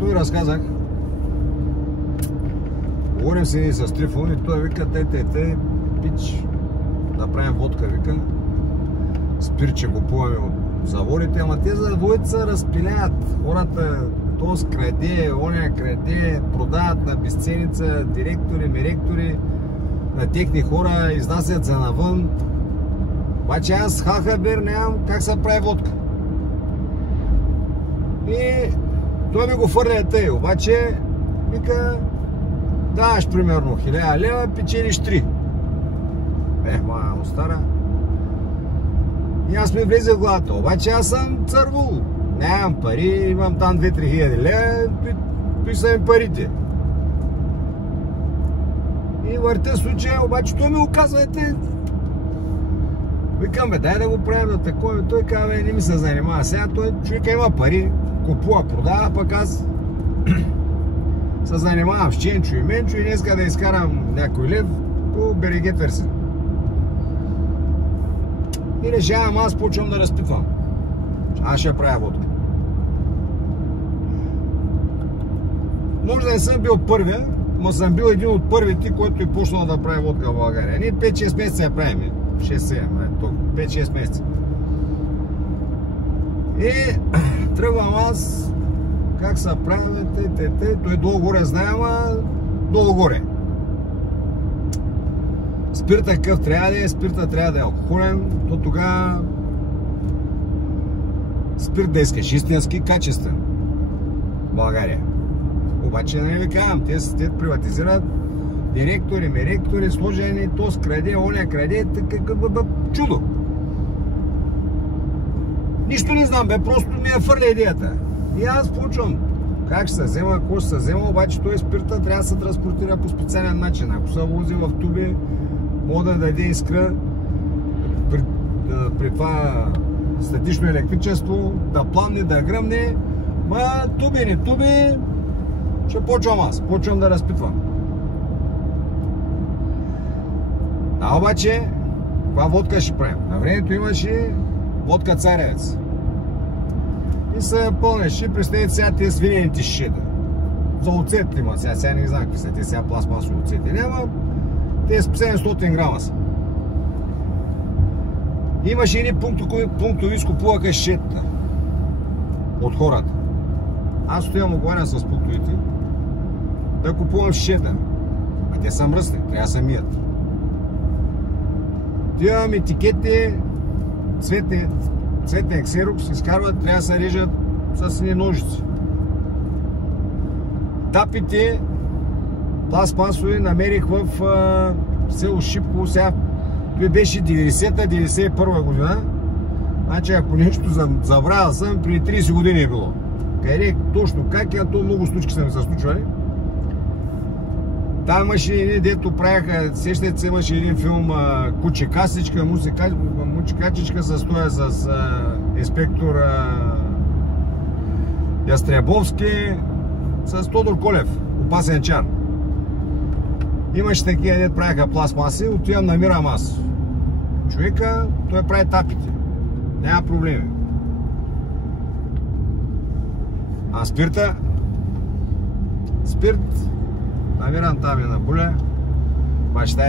както ви разказах, говорим си ни с Трифон и той вика, те, пич, да правим водка, вика. Спирче купуваме от заводите, ама те заводите се разпиляват. Хората, този краде, оня краде, продават на безценица, директори, меректори, на техни хора, изнасят за навън. Обаче аз хахабер нямам как се прави водка. И той ми го фърля тъй, обаче вика, даваш примерно 1000 лева, печелиш 3. Мамо стара. И аз ми влезе в главата, обаче аз съм цървул. Нямам пари, имам там 2-3 хиляди лева, той са ми парите. И въртя случая, обаче той ми го казва, викам, дай да го правим на такова. Той казва, не ми се занимава. Сега той човека има пари, купува, продава, пък аз се занимавам с Ченчо и Менчо и днеска да изкарам някой лев по береге търси. И решавам, аз почвам да разпитвам. Аз ще правя водка. Може да не съм бил първия, но съм бил един от първите, който е почнал да прави водка в България. Ние 5-6 месеца я правим. 5-6 месеца. И тръгвам аз, как се прави, той долу-горе знае, ама долу-горе. Спирта какъв трябва да е, спирта трябва да е алкохолен, то тогава спирт да искаш истински, качествен в България. Обаче не ви казвам, те приватизират директори, меректори, сложени, то скраде, оня краде, чудо. Нищо не знам, просто ми я фърля идеята. И аз почвам как ще се взема, какво ще се взема, обаче той спирта трябва да се транспортира по специален начин. Ако се вози в туби, мога да даде искра при това статично електричество, да пламне, да гръмне, туби, ще почвам аз, почвам да разпитвам. Обаче, каква водка ще правим? На времето имаше водка царевец. И се пълнеше, представете сега тези свинените шишета. За оцет има, сега не знам какви са, те сега пластмасови оцети няма, те с 700 грама са. Имаше едни пунктови изкупуваха шишетата от хората. Аз стоям оговарям с пунктовите да купувам шишета. А те са мръсни, трябва да се мият. Имам етикети, цветен ксерокс, изкарват, трябва да се режат с едни ножици. Тапите пластмасови намерих в село Шипково, сега той беше 90-91 година. Значи ако нещо забравя съм, преди 30 години е било. Къде точно как е, то много случки са ми се случвали. Там имаше едни, дето правяха, сещате се, имаше един филм Куче Касичка, Муче Качичка с стоя с инспектор Ястребовски, с Тодор Колев, Опасен чар. Имаше такива, дето правяха пластмаси, отивам намирам аз. Човека, той прави тапите. Няма проблеми. А спирта? Спирт намирам там на буля, баща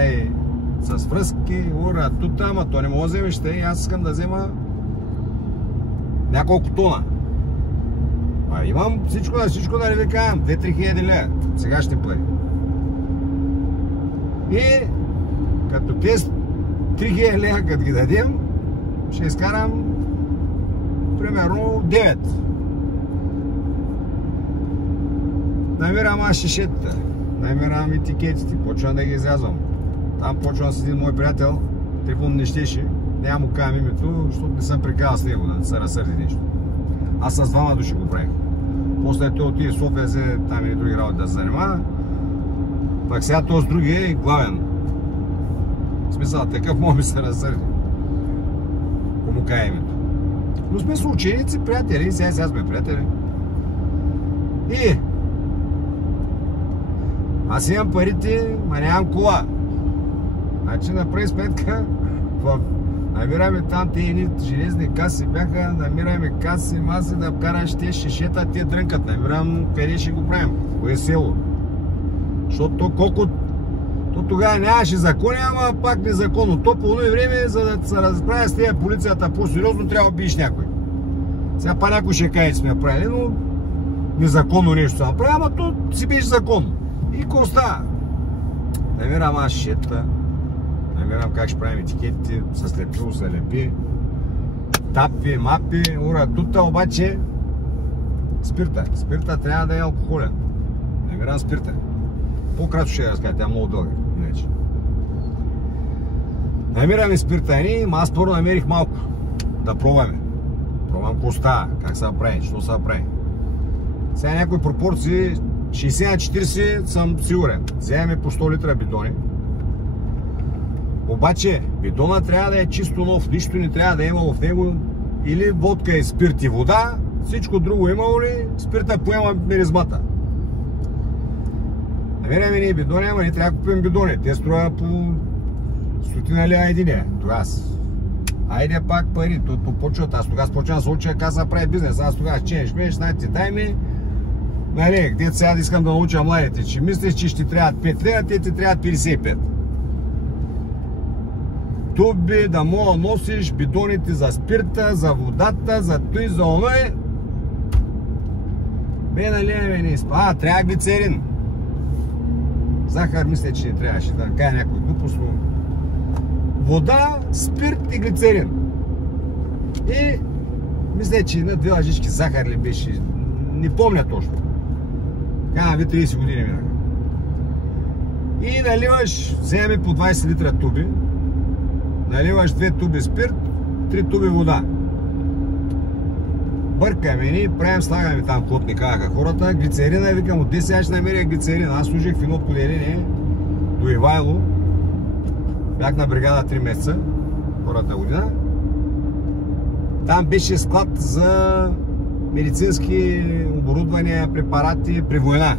с връзки, ура, тута, ама то не мога да вземеш, и аз искам да взема няколко тона. Имам всичко да не ви казвам, 2-3 хиляди лева, сегашни пари. И като тези 3000 лева, като ги дадем, ще изкарам примерно 9. Намирам аз шишетата, намирам етикетите, почвам да ги изрязвам. Там почвам с един мой приятел, Трифон не щеше, няма му казвам името, защото не съм прикарал с него, да не се разсърди нещо. Аз с 2 души го правих. После той отиде в София, взе там или други работи да се занимава. Пък сега този други е главен. В смисъл, такъв мога ми се разсърди. Кому кажа името. Но сме с ученици, приятели, сега сме приятели. И аз имам парите, ма нямам кола. Значи, направи сметка, в Намираме там те едни железни каси бяха, намираме каси, маси да вкараш те шишета, те дрънкат. Намирам къде ще го правим, кое село. Защото колко... То тогава нямаше закони, ама пак незаконно. То по едно време, за да се разправя с тези полицията по-сериозно, трябва да биеш някой. Сега па някой ще каже, че сме правили, но незаконно нещо са направи, ама то си беше законно. И какво става? Намирам аз шишета, намирам как ще правим етикетите, с лепило се лепи, тапи, мапи, ура, тута, обаче спирта. Спирта трябва да е алкохолен. Намирам спирта. По-кратко ще я разкажа, тя е много дълга. Иначе. Намираме спирта едни, но аз първо намерих малко. Да пробваме. Пробвам какво става, как се прави, що се прави. Сега някои пропорции, 60/40 съм сигурен. Вземем по 100 литра бидони. Обаче, бидона трябва да е чисто нов, нищо не трябва да е имало в него. Или водка и спирт и вода, всичко друго имало ли, спирта поема миризмата. Намеряме ни бидони, ама не трябва да купим бидони. Те струва по 100 лева единия. Тогава айде пак пари, тут почват. Аз тогава почвам да се уча как се прави бизнес. Аз тогава ченеш, знаете, дай ми, нали, где сега искам да науча младите, че мислиш, че ще трябват 5 лева, те ти трябват 55. Туби да мога носиш бидоните за спирта, за водата, за той, за оное. Бе, нали, не изпа. Трябва глицерин. Захар мисля, че не трябваше да кажа някой глупост. Вода, спирт и глицерин. И мисля, че на 2 лъжички захар ли беше. Не помня точно. Казвам ви 30 години минаха. И наливаш, вземаме по 20 литра туби. Наливаш 2 туби спирт, 3 туби вода. Бъркаме ни, правим, слагаме там котни, казаха хората. Глицерина, викам, от 10 аз ще намеря глицерина. Аз служих в едно поделение до Ивайло. Бях на бригада 3 месеца, втората година. Там беше склад за медицински оборудвания, препарати при война.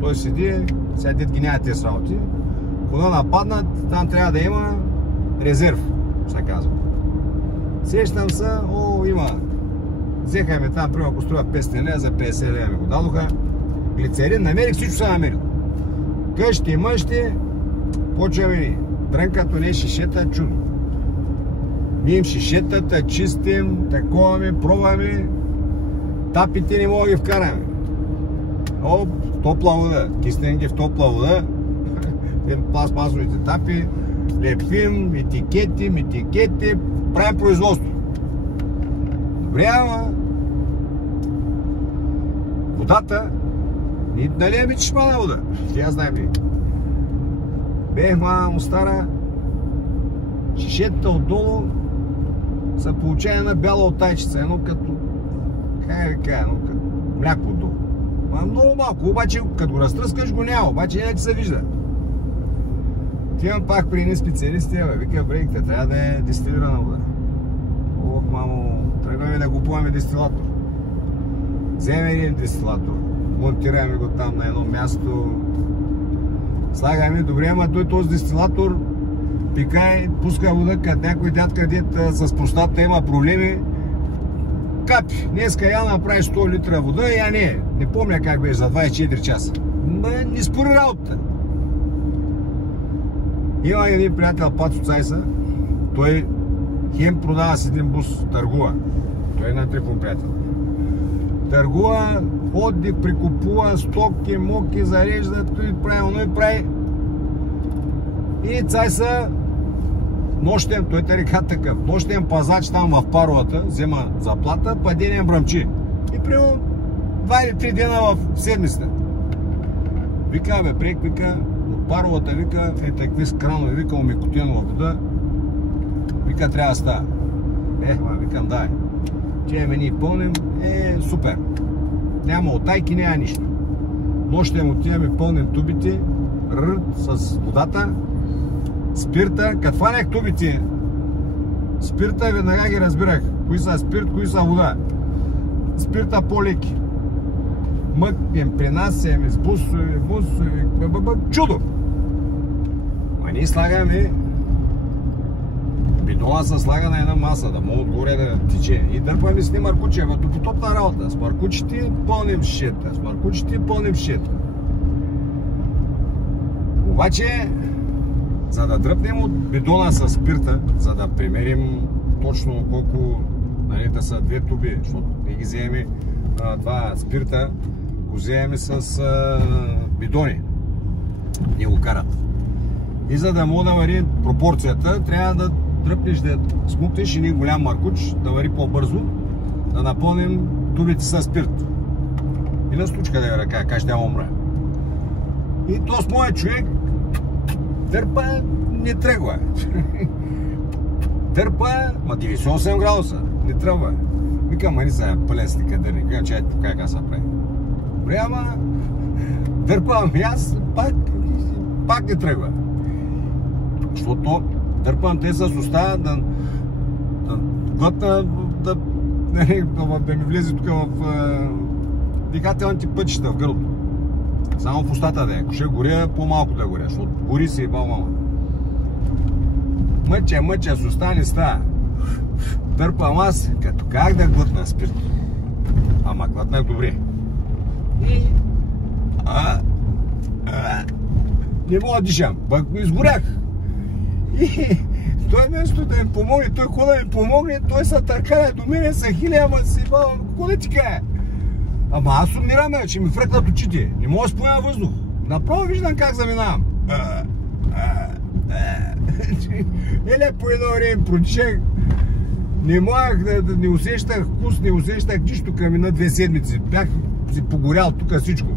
Той седи, сега дет ги няма тези работи. Кога нападнат, там трябва да има резерв, се казва. Сещам се, има. Взеха ме там, примерно, ако струва 500 лева, за 50 лева ми го дадоха. Глицерин, намерих, всичко се намерил. Къщи, мъщи, почваме ни. Дрънкато не шишета, чудо. Мием шишетата, чистим, таковаме, пробваме. Тапите не мога да ги вкараме. Топла вода. Киснем ги в топла вода. Пластмасовите тапи. Лепим, етикети, правим производство. Добре, ама водата, нали е чешмана вода? Тя знаем ли? Бехма му стара, шишетата отдолу са получение на бяла отайчица, едно като, едно като мляко отдолу. Много малко, обаче като го разтръскаш го няма, обаче иначе се вижда. Отивам пак при едни специалисти, вика, брейкте, трябва да е дестилирана вода. Ох, мамо, тръгваме да купуваме дестилатор. Вземем един дестилатор, монтираме го там на едно място, слагаме, добре, ама той този дестилатор пикай, пуска вода, като някой дядка дет с простата има проблеми, капи. Днеска я направиш 100 литра вода, я не помня как беше за 24 часа. Не спори работа. Има един приятел, Пацо Цайса, той хем продава с един бус, търгува. Той е на трипон приятел. Търгува, ходи, прикупува, стоки, моки, зарежда, той прави. И Цайса, нощен, той те река такъв, нощен пазач там в паровата, взема заплата, па денен бръмчи. И примерно 2 или 3 дена в седмицата. Вика, бе, брек, вика, от паровата, вика, такви с кранове, вика, омекотенова вода. Вика, трябва да става. Викам, дай. Тия ни пълним, супер. Няма отайки, няма нищо. Нощем отиваме, пълним тубите, с водата, спирта. Като фанях тубите, спирта веднага ги разбирах. Кои са спирт, кои са вода. Спирта по-леки. Мъкнем, принасяме с бусови, чудо! А ние слагаме бидон бидона се слага на една маса, да мога отгоре да тече. И дърпаме с ни маркуче, допотопна работа. С маркучите пълним шета, с маркучите пълним шета. Обаче, за да дръпнем от бидона с спирта, за да примерим точно колко, нали, да са две туби, защото не ги вземе два спирта, го вземе с бидони. Не го карат. И за да мога да вари пропорцията, трябва да дръпнеш, да смукнеш един голям маркуч, да вари по-бързо, да напълним тубите с спирт. И на стучка да я ръка, как ще я умра. И то с моят човек дърпа не тръгва. Дърпа, ма 98 градуса, не тръгва. Викам, ани са пълен с никъдърник. Викам, че ето как се прави. Добре, ама дърпам и аз пак не тръгва. Защото дърпам те с уста да глътна, да ми влезе тук в дихателните пътища в гърлото. Само в устата да е. Ако ще горя, по-малко да горя, защото гори се и бал-мама. Мъча, с уста не става. Дърпам аз, като как да глътна спирт. Ама глътнах добре. И... не мога да дишам. Пък изгорях. И той вместо да ми помогне, той хода да ми помогне, той се търкаля до мене, са хили, ама си бал, какво да ти кажа? Ама аз умирам, че ми фръкнат очите. Не мога да спомня въздух. Направо виждам как заминавам. Еле по едно време продишах. Не можах да не усещах вкус, не усещах нищо към една 2 седмици. Бях си погорял тук всичко.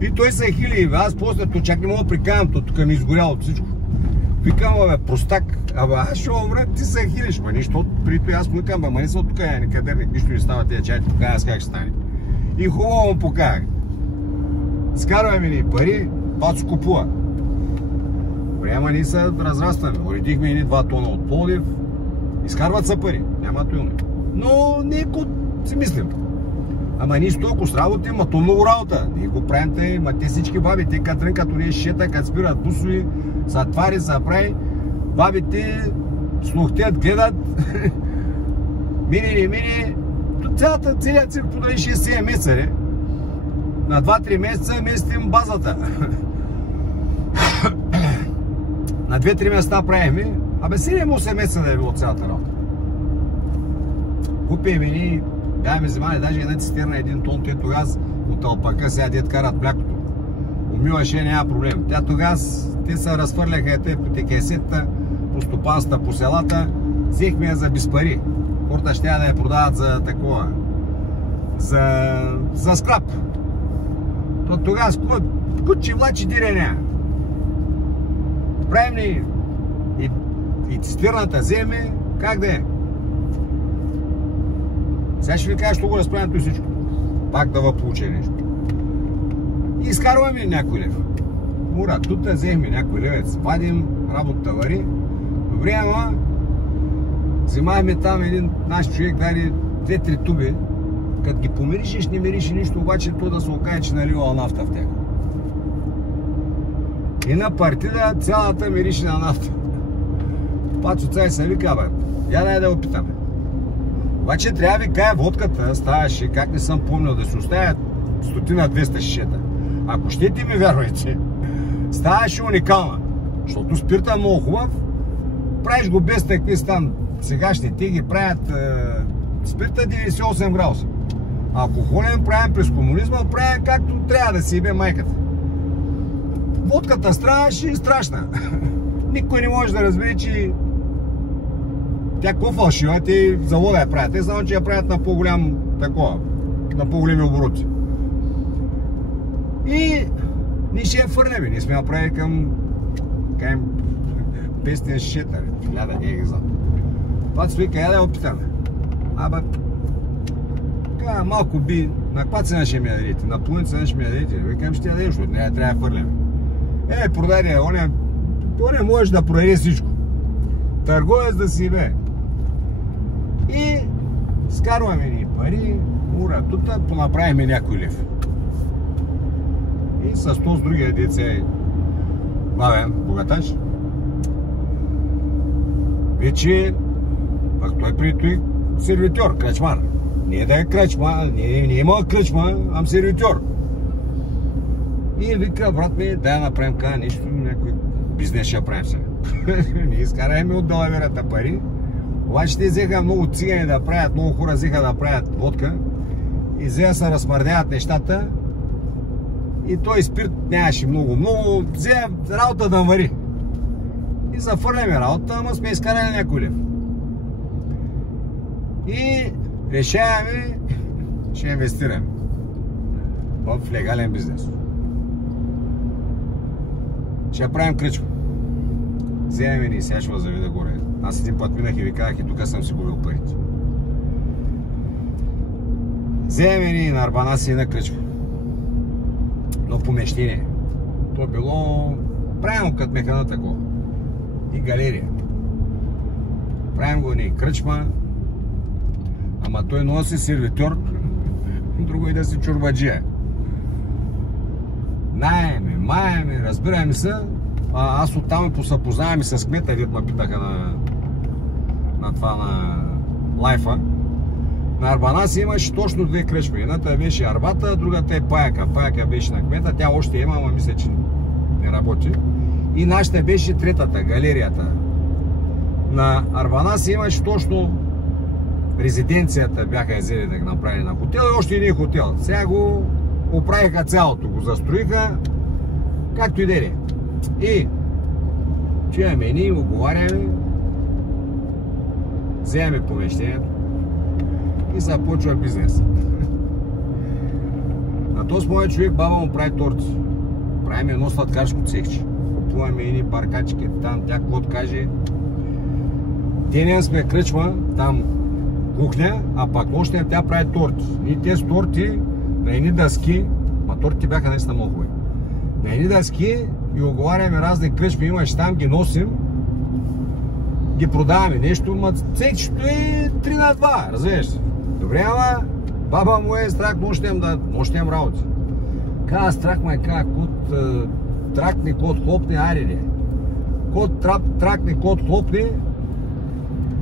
И той се хили. Аз после то чак не мога да прикавам, то тук ми изгорял от всичко. Викам, бе, простак, аз ще умра, ти се хилиш, ма нищо, преди аз му викам, ма не съм тук, никъдерник, нищо не става тия чайти, покажа аз как ще стане. И хубаво му покажах. Скарваме ни пари, Пацо купува. Време ни са разрастваме, уредихме ни 2 тона от Пловдив, изкарват са пари, няма туилни. Но не си мислим. Ама ние стойко с работа, ма то много работа. Ние го правим тъй, ма те всички баби, те катрин, като не е шета, като спират бусови, затвари, заправи, бабите слухтят, гледат, мини, целият цирк подаде 6-7 месеца, не? На 2-3 месеца местим базата. На 2-3 месеца правим, абе 7-8 месеца да е било цялата работа. Купим ни, бяхме вземали даже една цистерна 1 тон, те тогава от алпака сега дет карат млякото. Умиваше, няма проблем. Тя тогава те се разхвърляха по текесетата, по стопанствата, по селата. Взехме я за без пари. Хората ще да я продават за такова. За скрап. То тогава кучи влачи дире няма. Правим ни и цистерната вземе, как да е. Сега ще ви кажа, що го разправям той всичко. Пак да получи нещо. И изкарваме някой лев. Мура, тук взехме някой левец. Вадим, работата вари. Добре, ама взимахме там един наш човек, даде 2-3 туби. Като ги помиришеш, не мирише нищо, обаче то да се окаже, че наливал нафта в тях. И на партида цялата мирише на нафта. Пацо цай се вика, бе, я дай да опитаме. Обаче трябва ви кажа, водката ставаше, как не съм помнил, да се оставят 100-200 шишета. Ако ще ти ми вярвайте, ставаше уникална. Защото спирта е много хубав, правиш го без такви стан. Сегашни те ги правят спирта 98 градуса. Алкохолен правим през комунизма, правим както трябва да си бе майката. Водката ставаше и страшна. Никой не може да разбере, че тя ко фалшива, те завода я правят. Те само, че я правят на по-голям такова, на по-големи обороти. И ние ще я фърнем. Ние сме я правили към 500 шишета, 1000 ги знам. Това се вика, я да я опитаме. Абе, малко би, на каква цена ще ми я дадете? На половин цена ще ми я дадете. Викам, ще я дадем, защото не я трябва да фърнем. Продаде, он не може да продаде всичко. Търговец да си бе. И скарваме ни пари, ура, тук понаправиме някой лев. И с този другия деца бавен, богаташ. вече пък той при той сервитьор, кръчмар. Не да е кръчма, не има кръчма, ам сервитьор. И вика, брат ми, дай направим така нещо, някой бизнес ще правим сега. Ние изкарахме от далаверата пари, обаче те взеха много цигани да правят, много хора взеха да правят водка и взеха се размърдяват нещата и той спирт нямаше много, взеха работа да вари. И зафърляме работа, ама сме изкарали някой лев. И решаваме, ще инвестираме в легален бизнес. Ще правим кръчма. Вземаме ни, сега ще го заведа горе. Аз един път минах и ви казах, и тук съм си губил парите. Вземаме ни на Арбана си една кръчма. Но помещение. То било правилно като механа такова. И галерия. Правим го ни кръчма. Ама той носи сервитьор, друго и да си чурбаджия. Наеме, маеме, разбираме се. Аз оттам посъпознаваме с кмета, дето ме питаха на това на лайфа. На Арбана си имаше точно две кръчми. Едната беше Арбата, другата е Паяка. Паяка беше на кмета, тя още има, ама мисля, че не работи. И нашата беше третата, галерията. На Арбана си имаше точно резиденцията, бяха взели да го направили на хотел и още един хотел. Сега го оправиха цялото, го застроиха, както и дели. И чуяме ние, оговаряме, вземаме помещението и започва бизнес. На този моят човек баба му прави торти. Правим едно сладкарско цехче. Купуваме едни баркачки, там тя код каже. Денен сме кръчма, там кухня, а пак нощем тя прави торти. И тези торти на едни дъски, ма тортите бяха наистина много хубави. На едни дъски и оговаряме разни кръчми, имаш там, ги носим, ги продаваме нещо, ма цехчето е 3 на 2, разбираш се. Добре, ама баба му е страх нощем работи. Каза страх ме каза, кот тракни, кот хлопни, ариде. Кот тракни, кот хлопни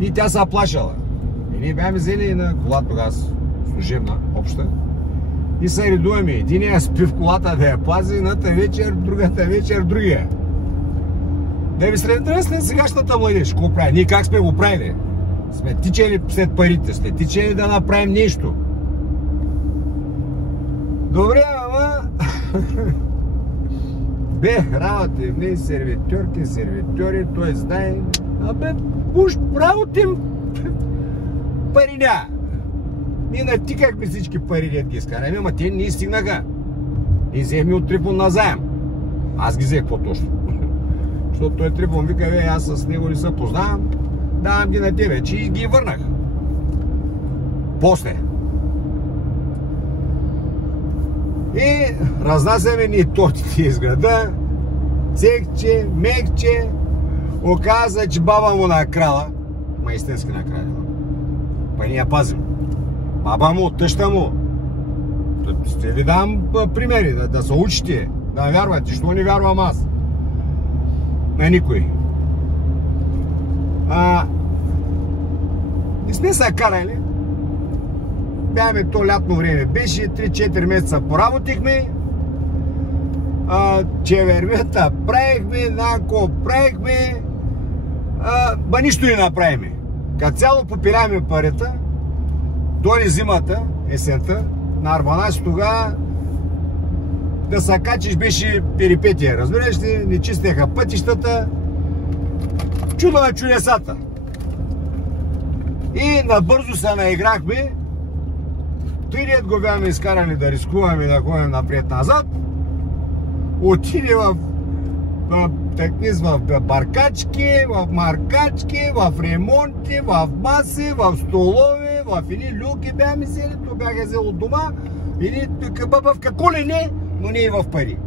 и тя се плашала. И ние бяхме взели на кола тогава, служебна, обща. И се редуваме. Единия спи в колата да я пази, едната вечер, другата вечер, другия. Да ви средите след сегашната младеж. Какво прави? Ние как сме го правили? Сме тичали след парите, сме тичали да направим нещо. Добре, ама... Бе, работи, не сервитьорки, сервитьори, той знае. Абе, уж правото им пари няма. Ние натикахме всички пари, дет ги изкараме, ама те не стигнаха. И вземи от Трифон назаем. Аз ги взех по-точно. Защото той Трифон вика, бе, аз с него не се познавам, давам ги на тебе, че ги върнах. После. И разнасяме ни тортите из града, цехче, мекче. Оказа, че баба му накрала, ма истински накрала, па ние я пазим. Баба му, тъща му. Ще ви дам примери, да се учите, да вярвате, що не вярвам аз. На никой. Не сме се карали. Бяхме то лятно време. Беше 3-4 месеца поработихме. Чевермета правихме, нако правихме. Ба нищо не направиме. Като цяло попиляме парите. Дойде зимата, есента, на Арбанас тогава да се качиш беше перипетия. Разбираш ли, не чистеха пътищата. Чудо на чудесата. И набързо се наиграхме. Той дед го бяхме изкарали да рискуваме да ходим напред-назад. Отиде в баркачки, в маркачки, в ремонти, в маси, в столове, в едни люки бяхме сели, то бяха взел от дома, едни в какво ли не, но не и в пари.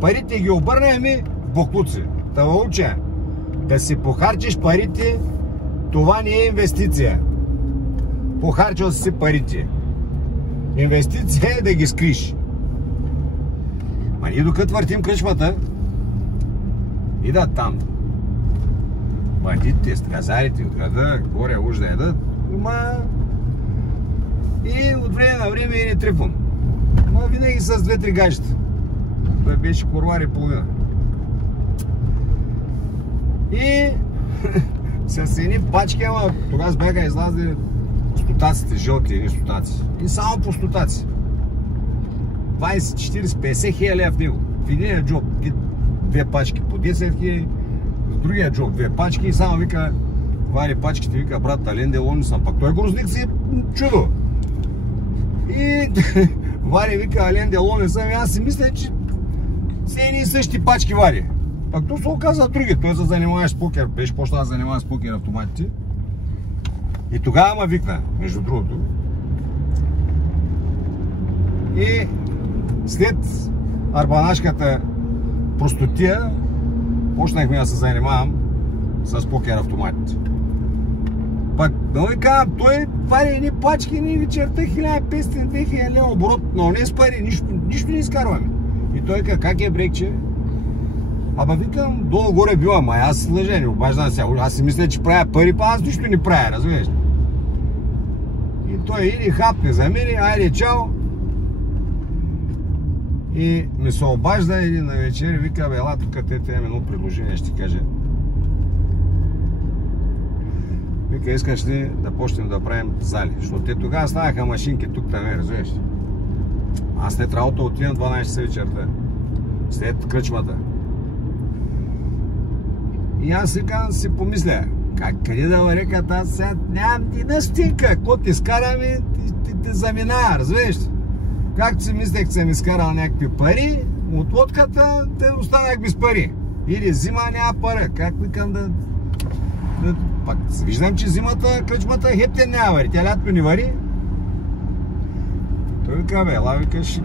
Парите ги обърнахме в боклуци. Това уча, да си похарчиш парите, това не е инвестиция. Похарчил си парите. Инвестиция е да ги скриш. Ма ние докато въртим кръчмата, идат там бандитите, газарите от града, горе уж да ядат, и от време на време и не трипун. Ма винаги с 2-3 гаджета. Той беше корвар и половина. И с едни пачки, ама тогава бяха излазили стотаците, жълти едни стотаци. И само по стотаци. 20, 40, 50 хиляди лева в него. В единия джоб 2 пачки по 10 хиляди, в другия джоб 2 пачки и само вика, вари пачките, вика, брат, Ален Делон не съм. Пак той грозник си чудо. И вари, вика, Ален Делон не съм. И аз си мисля, че все едни и същи пачки вари. Пак то се оказа други. Той се занимаваш с покер. Беше почна да занимава с покер автоматите. И тогава ма викна, между другото. И след арбанашката простотия, почнахме да се занимавам с покер автоматите. Пак, да ви казвам, той пари едни пачки, ни вечерта 1500-2000 лева оборот, но не с пари, нищо не изкарваме. И той каза, как е брекче? Аба викам, долу-горе била, ама аз лъжа, не обаждам сега. Аз си мисля, че правя пари, па аз нищо не правя, разбираш. И той или хапне за мен, айде, чао. И ми се обажда или на вечер и вика, бе, ела, тук те имам едно предложение, ще ти кажа. Вика, искаш ли да почнем да правим зали? Защото те тогава ставаха машинки тук-там, разбираш. Аз след работа отивам 12 часа вечерта. След кръчмата. И аз сега си помисля, къде да варекат, аз сега нямам ни на стинка. Ако ти скараме, ти заминава, разбираш. Както си мислех, че съм изкарал някакви пари, от лодката те останах без пари. Или зима няма пара. Как викам да... Пак виждам, че зимата, кръчмата хептен няма вари. Тя лято не вари. Той вика, бе, ела, викаш,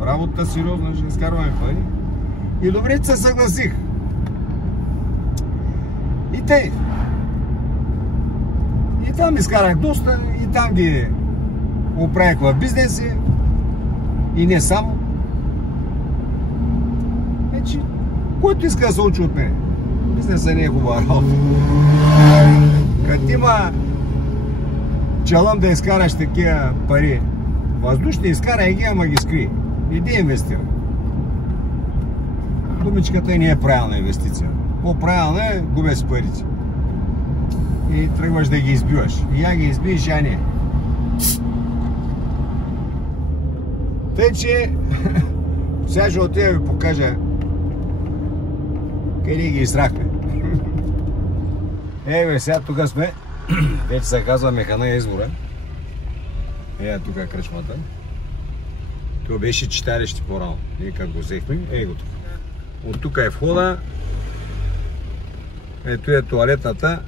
работа сериозна, ще изкарваме пари. И добре, се съгласих. И тъй. И там изкарах доста, и там ги оправих в бизнеси. И не само. Вече, който иска да се учи от мен. Бизнесът не е хубава работа. Като има челъм да изкараш такива пари въздушни, изкарай ги, ама ги скри. Иди инвестира. Думичката не е правилна инвестиция. По-правилна е губя с парите. И тръгваш да ги избиваш. И я ги избиеш, я не. Тъй, че сега ще отида да ви покажа къде ги изтрахме. Бе, сега тук сме. Вече се казва Механа извора. Тук е кръчмата. Това беше читалище по-рано. Ние как го взехме, го тук. От тук е входа. Ето е туалетната.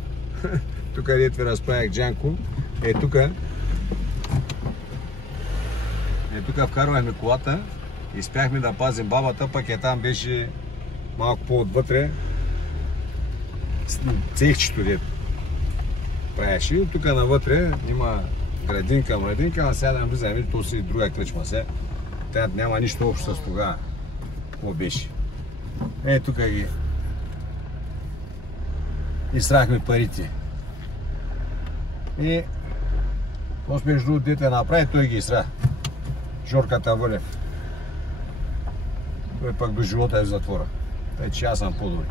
Тук където ви разправях Джанко. Тук вкарвахме колата и спяхме да пазим бабата, пък там беше малко по-отвътре цехчето, дето правеше. И тук навътре има градинка, а сега да влизаме, то си друга кръчма сега. Тя няма нищо общо с тогава. Какво беше? Тук ги изтрахме парите. И после между другото дете направи, той ги изтра. Жорката Вълев. Той пък до живота е в затвора. Тъй, че аз съм по-добре.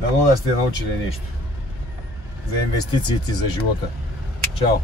Дано да сте научили нещо за инвестициите за живота. Чао!